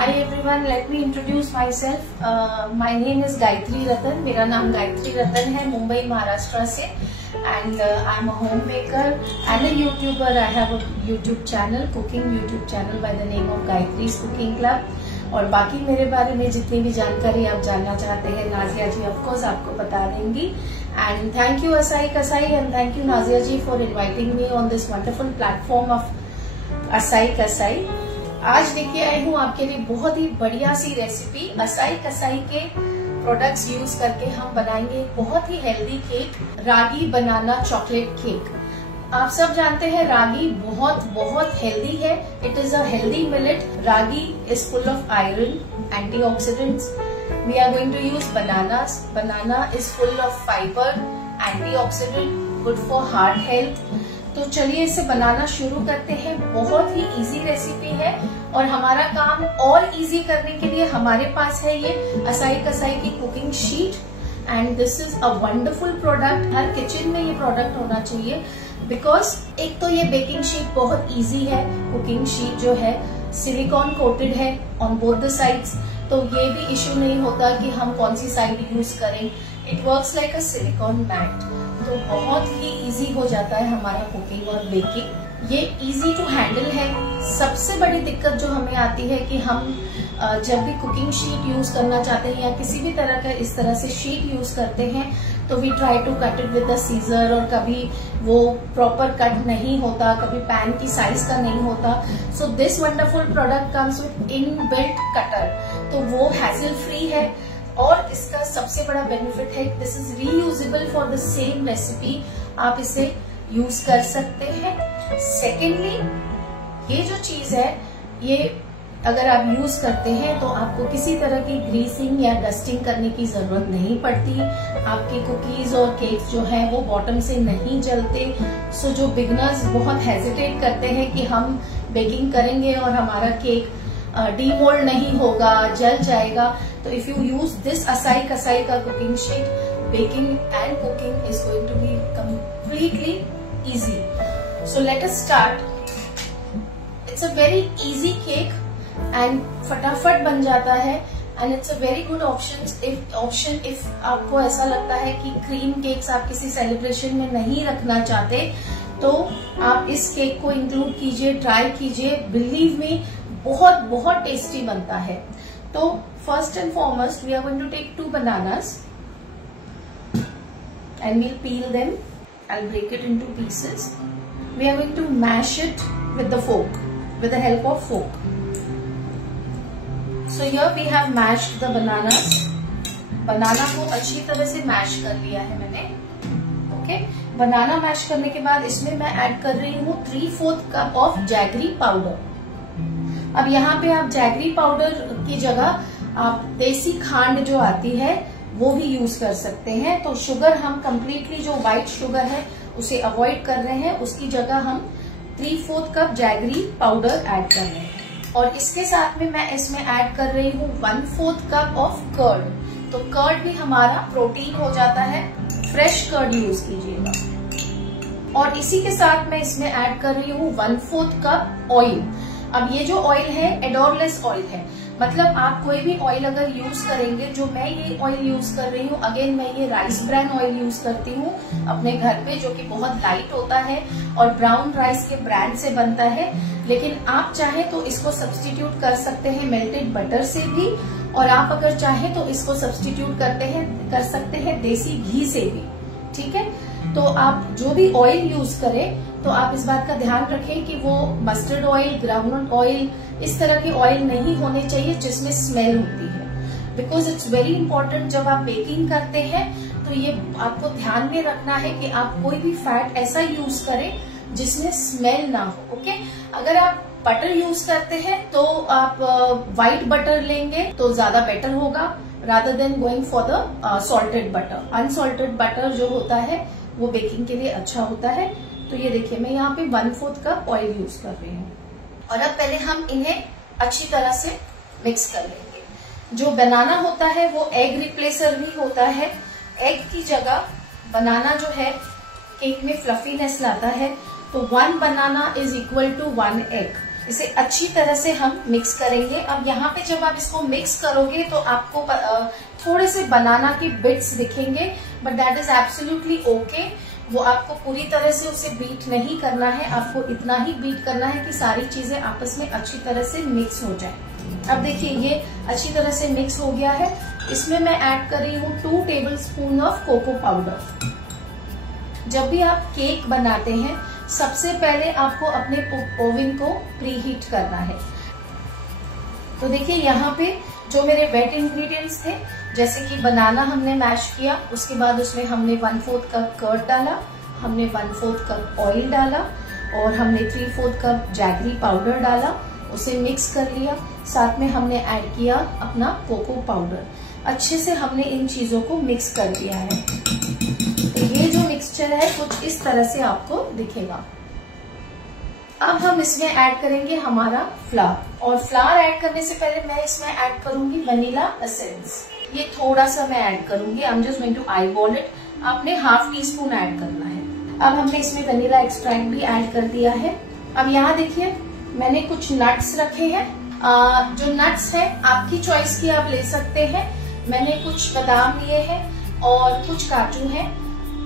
Hi everyone, let me introduce myself. My name is Gayatri Ratan. मेरा नाम गायत्री रतन है, मुंबई महाराष्ट्र से. And I'm a homemaker and a YouTuber. I have a YouTube channel, cooking YouTube channel by the name of Gayatri's Cooking Club. और बाकी मेरे बारे में जितनी भी जानकारी आप जानना चाहते हैं, नाजिया जी ऑफ कोर्स आपको बता देंगी. And thank you Asai Kasai and thank you Nazia ji for inviting me on this wonderful platform of Asai Kasai. आज लेके आई हूँ आपके लिए बहुत ही बढ़िया सी रेसिपी. असाई कसाई के प्रोडक्ट्स यूज करके हम बनाएंगे बहुत ही healthy cake, ragi banana chocolate cake. आप सब जानते हैं रागी बहुत बहुत हेल्दी है. It is a healthy millet. Ragi is full of iron, antioxidants. We are going to use bananas. Banana is full of fibre, antioxidant, good for heart health. तो चलिए इसे बनाना शुरू करते हैं. बहुत ही इजी रेसिपी है और हमारा काम और इजी करने के लिए हमारे पास है ये असाई कसाई की cooking sheet. And this is a wonderful product. हर किचन में ये प्रोडक्ट होना चाहिए बिकॉज एक तो ये बेकिंग शीट बहुत इजी है. कुकिंग शीट जो है सिलिकॉन कोटेड है ऑन बोथ द साइड्स, तो ये भी इश्यू नहीं होता कि हम कौन सी साइड यूज करें. It works like a silicone mat. तो बहुत ही इजी हो जाता है हमारा कुकिंग और बेकिंग. ये इजी टू हैंडल है. सबसे बड़ी दिक्कत जो हमें आती है कि हम जब भी कुकिंग शीट यूज करना चाहते हैं या किसी भी तरह का इस तरह से शीट यूज करते हैं तो we try to cut it with the scissor, और कभी वो प्रॉपर कट नहीं होता, कभी पैन की साइज का नहीं होता. So this wonderful product comes with inbuilt cutter. तो वो हैसल फ्री है और इसका सबसे बड़ा बेनिफिट है this is reusable for the same recipe. आप इसे यूज कर सकते हैं. सेकेंडली, ये जो चीज है ये अगर आप यूज करते हैं तो आपको किसी तरह की ग्रीसिंग या डस्टिंग करने की जरूरत नहीं पड़ती. आपके कुकीज और केक्स जो है वो बॉटम से नहीं जलते. सो जो बिगनर्स बहुत हेजिटेट करते हैं कि हम बेकिंग करेंगे और हमारा केक डीमोल्ड नहीं होगा, जल जाएगा, तो if you use this Asahi Kasei का cooking sheet, baking and cooking is going to be completely easy. So let us start. It's a very easy cake and फटाफट बन जाता है and it's a very good option if आपको ऐसा लगता है कि क्रीम केक्स आप किसी सेलिब्रेशन में नहीं रखना चाहते तो आप इस केक को इंक्लूड कीजिए, ट्राई कीजिए. बिलीव मी, बहुत बहुत टेस्टी बनता है. तो first and foremost we are going to take 2 bananas and we'll peel them. I'll break it into pieces. We are going to mash it with the fork, with the help of fork. So here we have mashed the bananas. बनाना को अच्छी तरह से mash कर लिया है मैंने. Okay, बनाना mash करने के बाद इसमें मैं ऐड कर रही हूँ 3/4 कप ऑफ जैगरी पाउडर. अब यहाँ पे आप जैगरी पाउडर की जगह आप देसी खांड जो आती है वो भी यूज कर सकते हैं. तो शुगर हम कंप्लीटली जो व्हाइट शुगर है उसे अवॉइड कर रहे हैं. उसकी जगह हम 3/4 कप जैगरी पाउडर ऐड कर रहे हैं. और इसके साथ में मैं इसमें ऐड कर रही हूँ 1/4 कप ऑफ कर्ड. तो कर्ड भी हमारा प्रोटीन हो जाता है. फ्रेश कर्ड यूज कीजिएगा. और इसी के साथ मैं इसमें ऐड कर रही हूँ 1/4 कप ऑयल. अब ये जो ऑयल है एडोरलेस ऑयल है, मतलब आप कोई भी ऑयल अगर यूज करेंगे, जो मैं ये ऑयल यूज कर रही हूँ, अगेन मैं ये राइस ब्रान ऑयल यूज करती हूँ अपने घर पे, जो कि बहुत लाइट होता है और ब्राउन राइस के ब्रांड से बनता है. लेकिन आप चाहे तो इसको सब्स्टिट्यूट कर सकते हैं मेल्टेड बटर से भी, और आप अगर चाहे तो इसको सब्स्टिट्यूट कर सकते हैं देसी घी से भी. ठीक है, तो आप जो भी ऑयल यूज करें तो आप इस बात का ध्यान रखें कि वो मस्टर्ड ऑयल, ग्राउंडनट ऑयल, इस तरह के ऑयल नहीं होने चाहिए जिसमें स्मेल होती है. बिकॉज इट्स वेरी इंपॉर्टेंट जब आप बेकिंग करते हैं तो ये आपको ध्यान में रखना है कि आप कोई भी फैट ऐसा यूज करें जिसमें स्मेल ना हो. ओके, अगर आप बटर यूज करते हैं तो आप व्हाइट बटर लेंगे तो ज्यादा बेटर होगा rather than going for the salted butter. Unsalted butter जो होता है वो बेकिंग के लिए अच्छा होता है. तो ये देखिए मैं यहाँ पे 1/4 कप ऑयल यूज कर रही हूँ. और अब पहले हम इन्हें अच्छी तरह से मिक्स कर लेंगे. जो बनाना होता है वो एग रिप्लेसर भी होता है. एग की जगह बनाना जो है केक में फ्लफीनेस लाता है. तो 1 बनाना इज इक्वल टू 1 एग. इसे अच्छी तरह से हम मिक्स करेंगे। अब यहाँ पे जब आप इसको मिक्स करोगे तो आपको थोड़े से बनाना के बिट्स दिखेंगे, but that is absolutely okay. वो आपको पूरी तरह से उसे बीट नहीं करना है, आपको इतना ही बीट करना है कि सारी चीजें आपस में अच्छी तरह से मिक्स हो जाए। अब देखिए ये अच्छी तरह से मिक्स हो गया है। इसमें मैं ऐड कर रही हूँ 2 टेबलस्पून ऑफ कोको पाउडर। जब भी आप केक बनाते हैं सबसे पहले आपको अपने ओवन को प्रीहीट करना है। तो देखिए यहाँ पे जो मेरे वेट इंग्रेडिएंट्स थे, जैसे कि बनाना हमने मैश किया, उसके बाद उसमें हमने 1/4 कप कर्ड डाला, हमने 1/4 कप ऑयल डाला और हमने 3/4 कप जैगरी पाउडर डाला, उसे मिक्स कर लिया। साथ में हमने ऐड किया अपना कोको पाउडर। अच्छे से हमने इन चीजों को मिक्स कर दिया है। तो ये जो मिक्सचर है कुछ इस तरह से आपको दिखेगा। अब हम इसमें ऐड करेंगे हमारा फ्लावर, और फ्लावर ऐड करने से पहले मैं इसमें ऐड करूंगी वनीला एसेंस। ये थोड़ा सा मैं ऐड करूंगी, I am just going to eyeball it. आपने 1/2 टीस्पून ऐड करना है। अब हमने इसमें वनीला एक्सट्रैक्ट भी ऐड कर दिया है। अब यहाँ देखिए मैंने कुछ नट्स रखे हैं। जो नट्स हैं आपकी चॉइस की आप ले सकते हैं। मैंने कुछ बादाम लिए हैं और कुछ काजू हैं।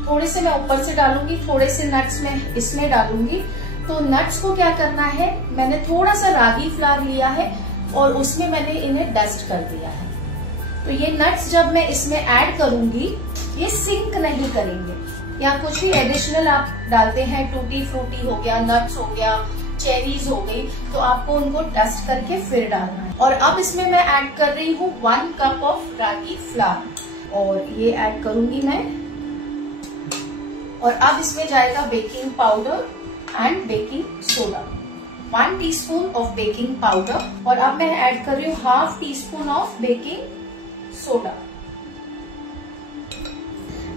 थोड़े से मैं ऊपर से डालूंगी, थोड़े से नट्स मैं इसमें डालूंगी। तो नट्स को क्या करना है, मैंने थोड़ा सा रागी फ्लावर लिया है और उसमें मैंने इन्हें डस्ट कर दिया है। तो ये नट्स जब मैं इसमें ऐड करूंगी ये सिंक नहीं करेंगे। या कुछ भी एडिशनल आप डालते हैं, टूटी फ्रूटी हो गया, नट्स हो गया, चेरीज हो गई, तो आपको उनको डस्ट करके फिर डालना है। और अब इसमें मैं ऐड कर रही हूँ 1 कप ऑफ रागी फ्लावर, और ये ऐड करूंगी मैं। और अब इसमें जाएगा baking powder and baking soda. 1 teaspoon of baking powder, और अब मैं ऐड कर रही हूँ 1/2 teaspoon of baking soda.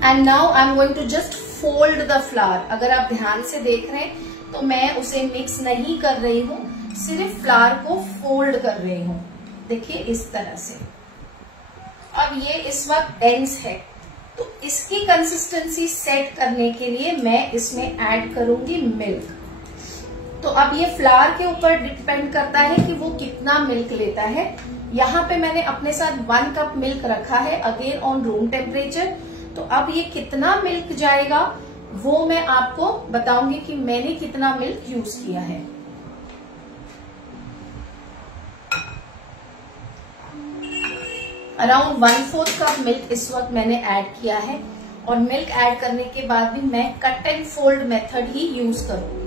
And now I am going to just fold the flour. अगर आप ध्यान से देख रहे हैं तो मैं उसे मिक्स नहीं कर रही हूँ, सिर्फ फ्लावर को फोल्ड कर रही हूँ। देखिए इस तरह से। अब ये इस वक्त डेंस है, तो इसकी कंसिस्टेंसी सेट करने के लिए मैं इसमें ऐड करूंगी मिल्क। तो अब ये फ्लावर के ऊपर डिपेंड करता है कि वो कितना मिल्क लेता है। यहाँ पे मैंने अपने साथ 1 कप मिल्क रखा है, अगेन ऑन रूम टेम्परेचर। तो अब ये कितना मिल्क जाएगा वो मैं आपको बताऊंगी कि मैंने कितना मिल्क यूज किया है। अराउंड 1/4 कप मिल्क इस वक्त मैंने ऐड किया है। और मिल्क ऐड करने के बाद भी मैं cut and fold method he use करूंगी।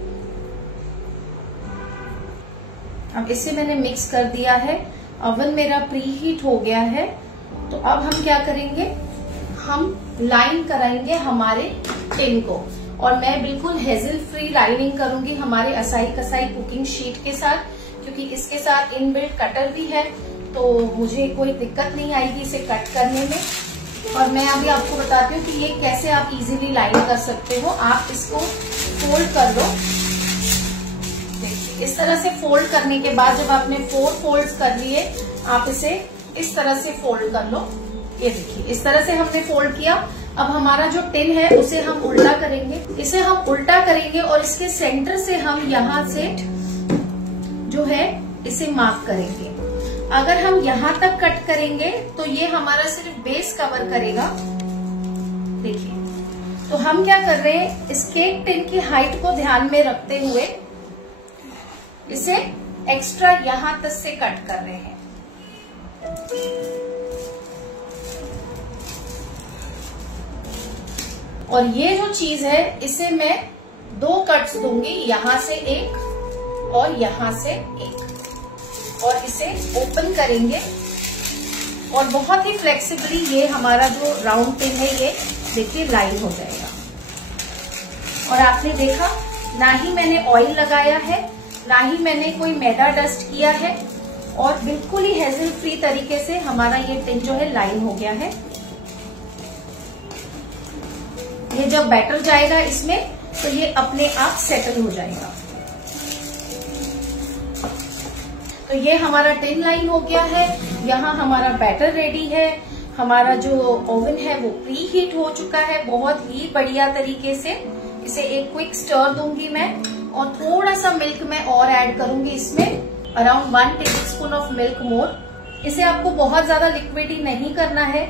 अब इसे मैंने मिक्स कर दिया है। ओवन मेरा प्री हीट हो गया है। तो अब हम क्या करेंगे, हम लाइन कराएंगे हमारे टिन को। और मैं बिल्कुल हेजल फ्री लाइनिंग करूंगी हमारे असाई कसाई कुकिंग शीट के साथ, क्योंकि इसके साथ इनबिल्ट कटर भी है, तो मुझे कोई दिक्कत नहीं आएगी इसे कट करने में। और मैं अभी आपको बताती हूँ कि ये कैसे आप इजीली लाइन कर सकते हो। आप इसको फोल्ड कर लो। देखिए इस तरह से फोल्ड करने के बाद जब आपने 4 फोल्ड्स कर लिए, आप इसे इस तरह से फोल्ड कर लो। ये देखिए इस तरह से हमने फोल्ड किया। अब हमारा जो टिन है उसे हम उल्टा करेंगे। इसे हम उल्टा करेंगे और इसके सेंटर से हम यहाँ से जो है इसे मार्क करेंगे। अगर हम यहाँ तक कट करेंगे तो ये हमारा सिर्फ बेस कवर करेगा। देखिए तो हम क्या कर रहे हैं, इस केक टिन की हाइट को ध्यान में रखते हुए इसे एक्स्ट्रा यहाँ तक से कट कर रहे हैं। और ये जो चीज है इसे मैं 2 कट्स दूंगी, यहां से एक और यहां से एक, और इसे ओपन करेंगे। और बहुत ही फ्लेक्सिबली ये हमारा जो राउंड पिन है ये देखिए लाइन हो जाएगा। और आपने देखा ना ही मैंने ऑयल लगाया है, ना ही मैंने कोई मैदा डस्ट किया है, और बिल्कुल ही हेजल फ्री तरीके से हमारा ये टिन जो है लाइन हो गया है। ये जब बैटर जाएगा इसमें तो ये अपने आप सेटल हो जाएगा। तो ये हमारा टिन लाइन हो गया है। यहाँ हमारा बैटर रेडी है। हमारा जो ओवन है वो प्री हीट हो चुका है बहुत ही बढ़िया तरीके से। इसे एक क्विक स्टर दूंगी मैं और थोड़ा सा मिल्क मैं और ऐड करूंगी इसमें, अराउंड 1 टेबलस्पून ऑफ मिल्क मोर। इसे आपको बहुत ज्यादा लिक्विडी नहीं करना है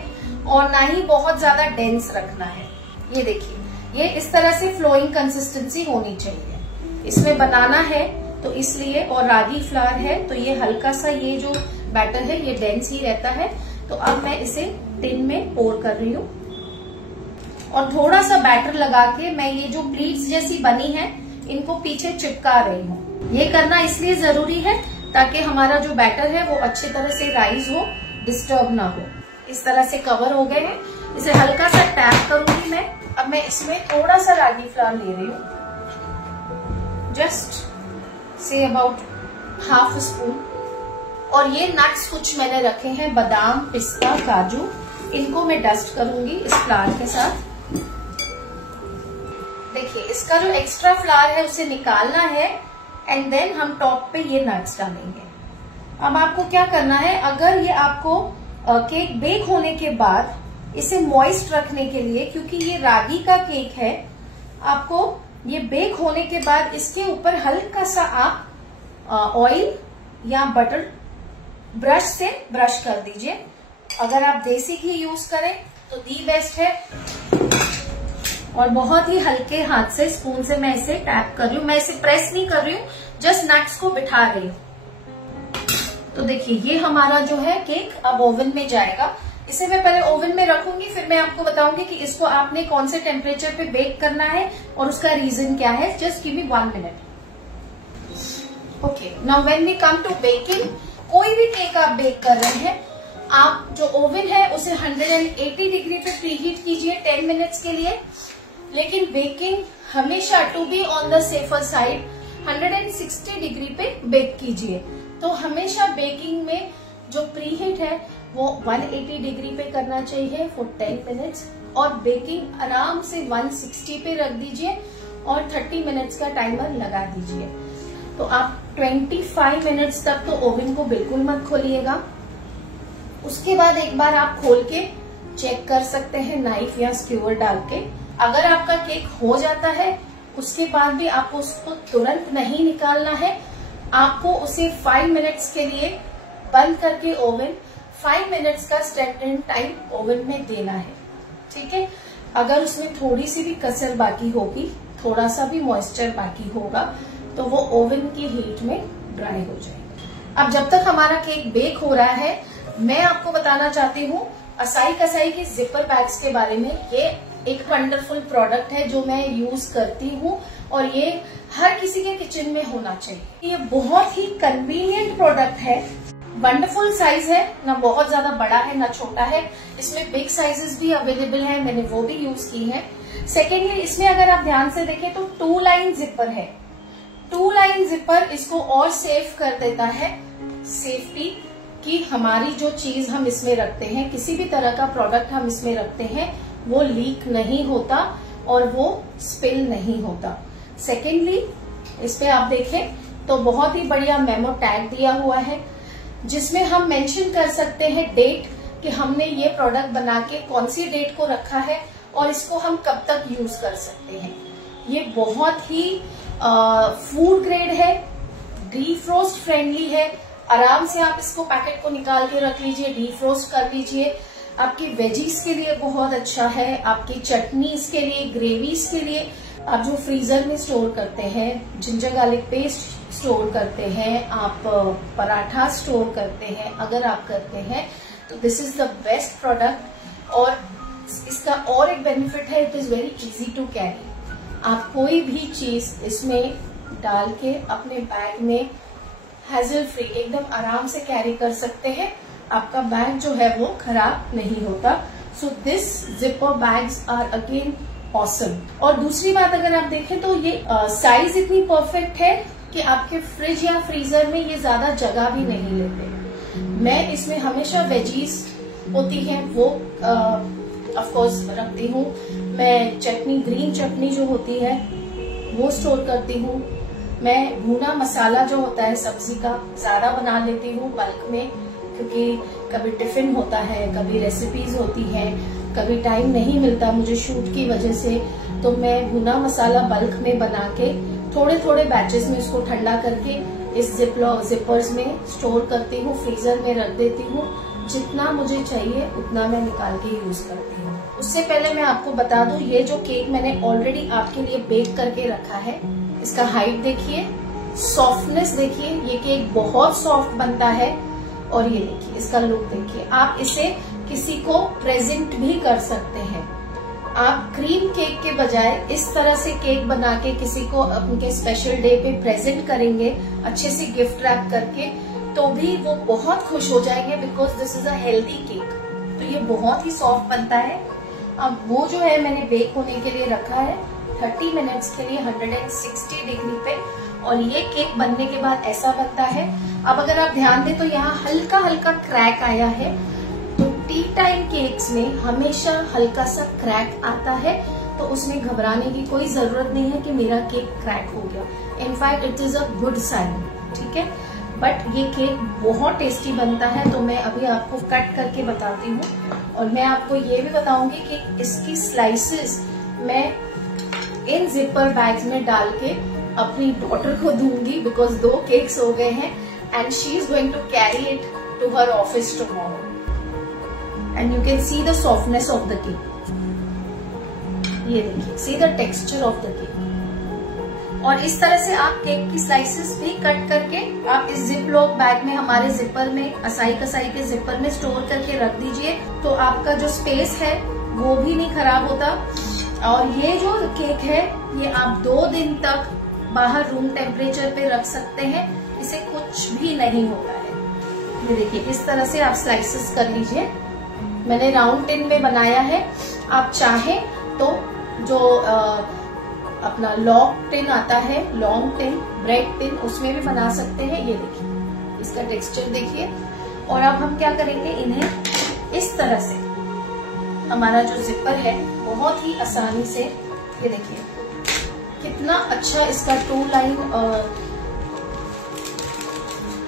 और ना ही बहुत ज्यादा डेंस रखना है। ये देखिए, ये इस तरह से फ्लोइंग कंसिस्टेंसी होनी चाहिए। इसमें बनाना है तो इसलिए, और रागी फ्लावर है तो ये हल्का सा, ये जो बैटर है ये डेंस ही रहता है। तो अब मैं इसे टिन में पोर कर रही हूँ और थोड़ा सा बैटर लगा के मैं ये जो प्लीट्स जैसी बनी है इनको पीछे चिपका रही हूँ। ये करना इसलिए जरूरी है ताकि हमारा जो बैटर है वो अच्छी तरह से राइज हो, डिस्टर्ब ना हो। इस तरह से कवर हो गए हैं। इसे हल्का सा टैप करूंगी मैं। अब मैं इसमें थोड़ा सा रागी फ्लावर ले रही हूँ, just say about half spoon. और ये नट्स कुछ मैंने रखे हैं, बादाम, पिस्ता, काजू, इनको मैं डस्ट करूंगी इस फ्लावर के साथ। देखिए, इसका जो एक्स्ट्रा फ्लावर है उसे निकालना है एंड देन हम टॉप पे ये नट्स डालेंगे। अब आपको क्या करना है, अगर ये आपको केक बेक होने के बाद इसे मॉइस्ट रखने के लिए, क्योंकि ये रागी का केक है, आपको ये बेक होने के बाद इसके ऊपर हल्का सा आप ऑयल या बटर ब्रश से ब्रश कर दीजिए। अगर आप देसी घी यूज करें तो दी बेस्ट है। और बहुत ही हल्के हाथ से स्पून से मैं इसे टैप कर रही हूँ। मैं इसे प्रेस नहीं कर रही हूँ, जस्ट नट्स को बिठा रही हूँ। तो देखिए, ये हमारा जो है केक अब ओवन में जाएगा। इसे मैं पहले ओवन में रखूंगी, फिर मैं आपको बताऊंगी कि इसको आपने कौन से टेम्परेचर पे बेक करना है और उसका रीजन क्या है। Just give me 1 minute. Okay, now when we come to baking, कोई भी केक आप बेक कर रहे हैं, आप जो ओवन है उसे 180 डिग्री पे प्रीहीट कीजिए 10 मिनट्स के लिए। लेकिन बेकिंग हमेशा, to be on the safer side, 160 degree पे बेक कीजिए। तो हमेशा बेकिंग में जो प्रीहीट है वो 180 डिग्री पे करना चाहिए फॉर 10 मिनट्स, और बेकिंग आराम से 160 पे रख दीजिए और 30 मिनट्स का टाइमर लगा दीजिए। तो आप 25 मिनट्स तक तो ओवन को बिल्कुल मत खोलिएगा। उसके बाद एक बार आप खोल के चेक कर सकते हैं नाइफ या स्क्यूअर डाल के। अगर आपका केक हो जाता है, उसके बाद भी आपको उसको तुरंत नहीं निकालना है। आपको उसे 5 मिनट्स के लिए बंद करके ओवन 5 मिनट्स का स्टैंडर्ड टाइम ओवन में देना है। ठीक है, अगर उसमें थोड़ी सी भी कसर बाकी होगी, थोड़ा सा भी मॉइस्चर बाकी होगा, तो वो ओवन की हीट में ड्राई हो जाएगा। अब जब तक हमारा केक बेक हो रहा है, मैं आपको बताना चाहती हूँ असाई कसाई के जिपर बैग्स के बारे में। ये एक वंडरफुल प्रोडक्ट है जो मैं यूज करती हूँ और ये हर किसी के किचन में होना चाहिए। ये बहुत ही कन्वीनियंट प्रोडक्ट है। वंडरफुल साइज है, ना बहुत ज्यादा बड़ा है ना छोटा है। इसमें बिग साइजेस भी अवेलेबल है, मैंने वो भी यूज की है। सेकेंडली, इसमें अगर आप ध्यान से देखें तो 2 लाइन जिपर है। 2 लाइन जिपर इसको और सेफ कर देता है, सेफ्टी कि हमारी जो चीज हम इसमें रखते हैं, किसी भी तरह का प्रोडक्ट हम इसमें रखते हैं, वो लीक नहीं होता और वो स्पिल नहीं होता। सेकेंडली, इस पे आप देखें तो बहुत ही बढ़िया मेमो टैग दिया हुआ है, जिसमें हम मेंशन कर सकते हैं डेट कि हमने ये प्रोडक्ट बना के कौन सी डेट को रखा है और इसको हम कब तक यूज कर सकते हैं। ये बहुत ही फूड ग्रेड है, डीफ्रोस्ट फ्रेंडली है। आराम से आप इसको पैकेट को निकाल के रख लीजिए, डीफ्रोस्ट कर लीजिए। आपकी वेजीज के लिए बहुत अच्छा है, आपकी चटनीज के लिए, ग्रेवीज के लिए। आप जो फ्रीजर में स्टोर करते हैं, जिंजर गार्लिक पेस्ट स्टोर करते हैं, आप पराठा स्टोर करते हैं, अगर आप करते हैं तो this is the best product. और इसका और एक बेनिफिट है, it is very easy to carry. आप कोई भी चीज इसमें डाल के अपने बैग में हैजल फ्री एकदम आराम से कैरी कर सकते हैं। आपका बैग जो है वो खराब नहीं होता। So this zipper bags are again awesome. और दूसरी बात, अगर आप देखें तो ये साइज इतनी परफेक्ट है कि आपके फ्रिज या फ्रीजर में ये ज्यादा जगह भी नहीं लेते। मैं इसमें हमेशा वेजीज होती हैं वो ऑफ कोर्स रखती हूँ। मैं चटनी, ग्रीन चटनी जो होती है वो स्टोर करती हूँ। मैं भुना मसाला जो होता है सब्जी का ज्यादा बना लेती हूँ बल्क में, क्योंकि कभी टिफिन होता है, कभी रेसिपीज होती है, कभी टाइम नहीं मिलता मुझे शूट की वजह से, तो मैं भुना मसाला बल्क में बना के थोड़े थोड़े बैचेस में इसको ठंडा करके इस जिपर्स में स्टोर करती हूँ, फ्रीजर में रख देती हूँ। जितना मुझे चाहिए उतना मैं निकाल के यूज करती हूँ। उससे पहले मैं आपको बता दूं, ये जो केक मैंने ऑलरेडी आपके लिए बेक करके रखा है, इसका हाइट देखिए, सॉफ्टनेस देखिए, ये केक बहुत सॉफ्ट बनता है। और ये देखिए इसका लुक देखिए। आप इसे किसी को प्रेजेंट भी कर सकते हैं। आप क्रीम केक के बजाय इस तरह से केक बना के किसी को उनके स्पेशल डे पे प्रेजेंट करेंगे, अच्छे से गिफ्ट रैप करके, तो भी वो बहुत खुश हो जाएंगे, because this is a healthy cake. तो ये बहुत ही सॉफ्ट बनता है। अब वो जो है मैंने बेक होने के लिए रखा है 30 मिनट्स के लिए 160 डिग्री पे, और ये केक बनने के बाद ऐसा बनता है। अब अगर आप ध्यान दें तो यहाँ हल्का हल्का क्रैक आया है। तो टी टाइम केक्स में हमेशा हल्का सा क्रैक आता है, तो उसमें घबराने की कोई जरूरत नहीं है कि मेरा केक क्रैक हो गया। In fact it is a good sign, ठीक है। बट ये केक बहुत टेस्टी बनता है, तो मैं अभी आपको कट करके बताती हूँ। और मैं आपको ये भी बताऊंगी कि इसकी स्लाइसेस मैं इन जिपर बैग्स में डाल के अपनी डॉटर को दूंगी, बिकॉज 2 केक्स हो गए हैं and she is going to carry it to her office tomorrow. And you can see the softness of the cake. ये देखिए, see the texture of the cake. और इस तरह से आप केक की स्लाइसेस भी कट करके आप इस जिप लॉक बैग में, हमारे जिपर में, असाई कसाई के जिपर में स्टोर करके रख दीजिए, तो आपका जो स्पेस है वो भी नहीं खराब होता। और ये जो केक है ये आप 2 दिन तक बाहर रूम टेम्परेचर पे रख सकते हैं, इसे कुछ भी नहीं होता है। ये देखिए इस तरह से आप स्लाइसेस कर लीजिए। मैंने राउंड टिन में बनाया है, आप चाहें तो जो अपना लॉन्ग टिन आता है, लॉन्ग टिन, ब्रेड टिन, उसमें भी बना सकते हैं। ये देखिए इसका टेक्सचर देखिए। और अब हम क्या करेंगे, इन्हें इस तरह से, हमारा जो जिपर है बहुत ही आसानी से, ये देखिए कितना अच्छा इसका 2 लाइन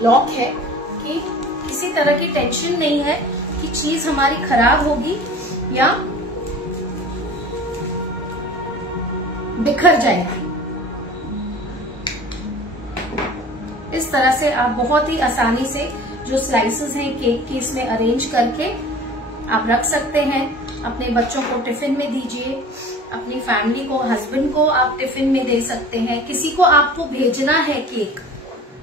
लॉक है कि किसी तरह की टेंशन नहीं है कि चीज हमारी खराब होगी या बिखर जाएगी। इस तरह से आप बहुत ही आसानी से जो स्लाइसेस हैं केक की, इसमें अरेंज करके आप रख सकते हैं। अपने बच्चों को टिफिन में दीजिए, अपनी फैमिली को, हस्बैंड को आप टिफिन में दे सकते हैं। किसी को आपको भेजना है केक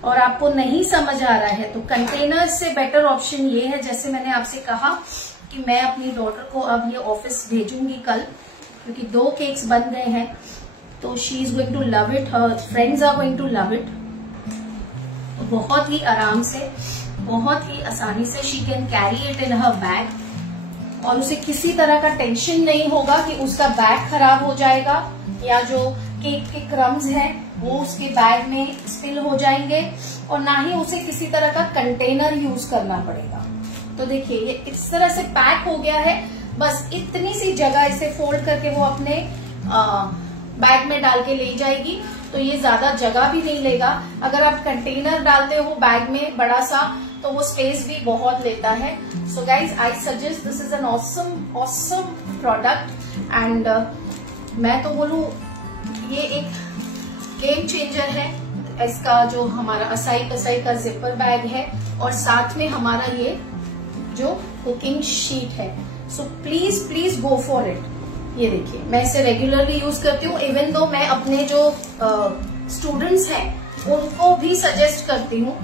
और आपको नहीं समझ आ रहा है, तो कंटेनर से बेटर ऑप्शन ये है, जैसे मैंने आपसे कहा कि मैं अपनी डॉटर को अब ये ऑफिस भेजूंगी कल, क्योंकि 2 केक्स बन गए हैं, तो she is going to love it, her friends are going to love it. बहुत ही आराम से, बहुत ही आसानी से she can carry it in her bag, और उसे किसी तरह का टेंशन नहीं होगा कि उसका बैग खराब हो जाएगा या जो केक के क्रम्स हैं वो उसके बैग में स्पिल हो जाएंगे, और ना ही उसे किसी तरह का कंटेनर यूज करना पड़ेगा। तो देखिए ये इस तरह से पैक हो गया है, बस इतनी सी जगह इसे फोल्ड करके वो अपने बैग में डाल के ले जाएगी, तो ये ज्यादा जगह भी नहीं लेगा। अगर आप कंटेनर डालते हो बैग में बड़ा सा, तो वो स्पेस भी बहुत लेता है। So guys I suggest, this is an awesome product, and मैं तो बोलूं ये एक गेम चेंजर है। इसका जो हमारा असाई कसाई का जिपर बैग है, और साथ में हमारा ये जो कुकिंग शीट है, so please please go for it. ये देखिए मैं इसे रेगुलरली यूज करती हूँ, इवन दो मैं अपने जो स्टूडेंट्स हैं उनको भी सजेस्ट करती हूँ।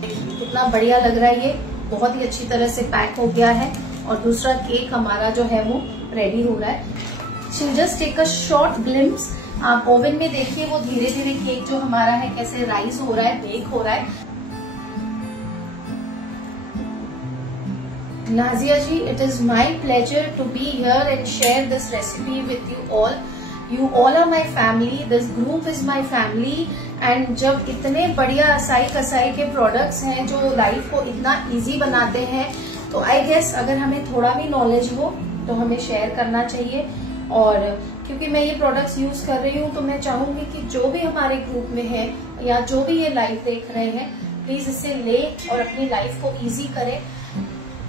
कितना बढ़िया लग रहा है, ये बहुत ही अच्छी तरह से पैक हो गया है, और दूसरा केक हमारा जो है वो रेडी हो रहा है। So just take a short glimpse, आप ओवन में देखिए वो धीरे धीरे केक जो हमारा है कैसे राइज हो रहा है, बेक हो रहा है। Nazia ji, it is my pleasure to be here and share this recipe with you all. You all are my family. This group is my family. And जब इतने बढ़िया असाई कसाई के प्रोडक्ट्स हैं जो लाइफ को इतना इजी बनाते हैं, तो आई गेस अगर हमें थोड़ा भी नॉलेज हो तो हमें शेयर करना चाहिए। और क्योंकि मैं ये प्रोडक्ट्स यूज कर रही हूँ, तो मैं चाहूंगी कि जो भी हमारे ग्रुप में है या जो भी ये लाइव देख रहे हैं, प्लीज इसे ले और अपनी लाइफ को इजी करें।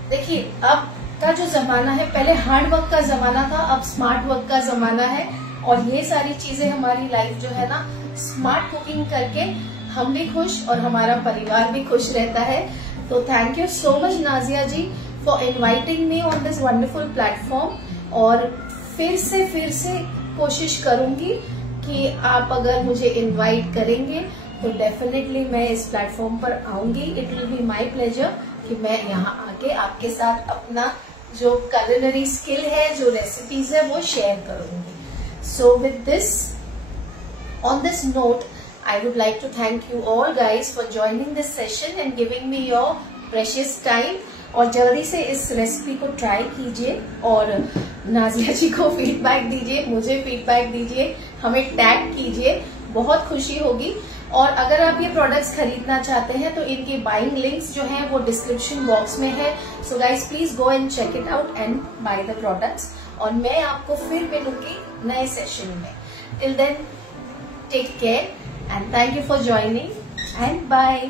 देखिए अब का जो जमाना है, पहले हार्ड वर्क का जमाना था, अब स्मार्ट वर्क का जमाना है, और ये सारी चीजें हमारी लाइफ जो है ना स्मार्ट कुकिंग करके हम भी खुश और हमारा परिवार भी खुश रहता है। तो thank you so much Nazia ji for inviting me on this wonderful platform. और फिर से कोशिश करूंगी कि आप अगर मुझे इनवाइट करेंगे तो डेफिनेटली मैं इस प्लेटफॉर्म पर आऊंगी। It will be my pleasure कि मैं यहाँ आके आपके साथ अपना जो culinary स्किल है, जो रेसिपीज है, वो शेयर करूंगी। So with this, on this note, I would like to thank you all guys for joining this session and giving me your precious time। और जल्दी से इस रेसिपी को ट्राई कीजिए और नाजिया जी को फीडबैक दीजिए, मुझे फीडबैक दीजिए, हमें टैग कीजिए, बहुत खुशी होगी। और अगर आप ये प्रोडक्ट्स खरीदना चाहते हैं तो इनकी बाइंग लिंक्स जो हैं वो डिस्क्रिप्शन बॉक्स में है। So guys please go and check it out and buy the products. और मैं आपको फिर मिलूंगी नए सेशन में। Till then, take care and thank you for joining and bye.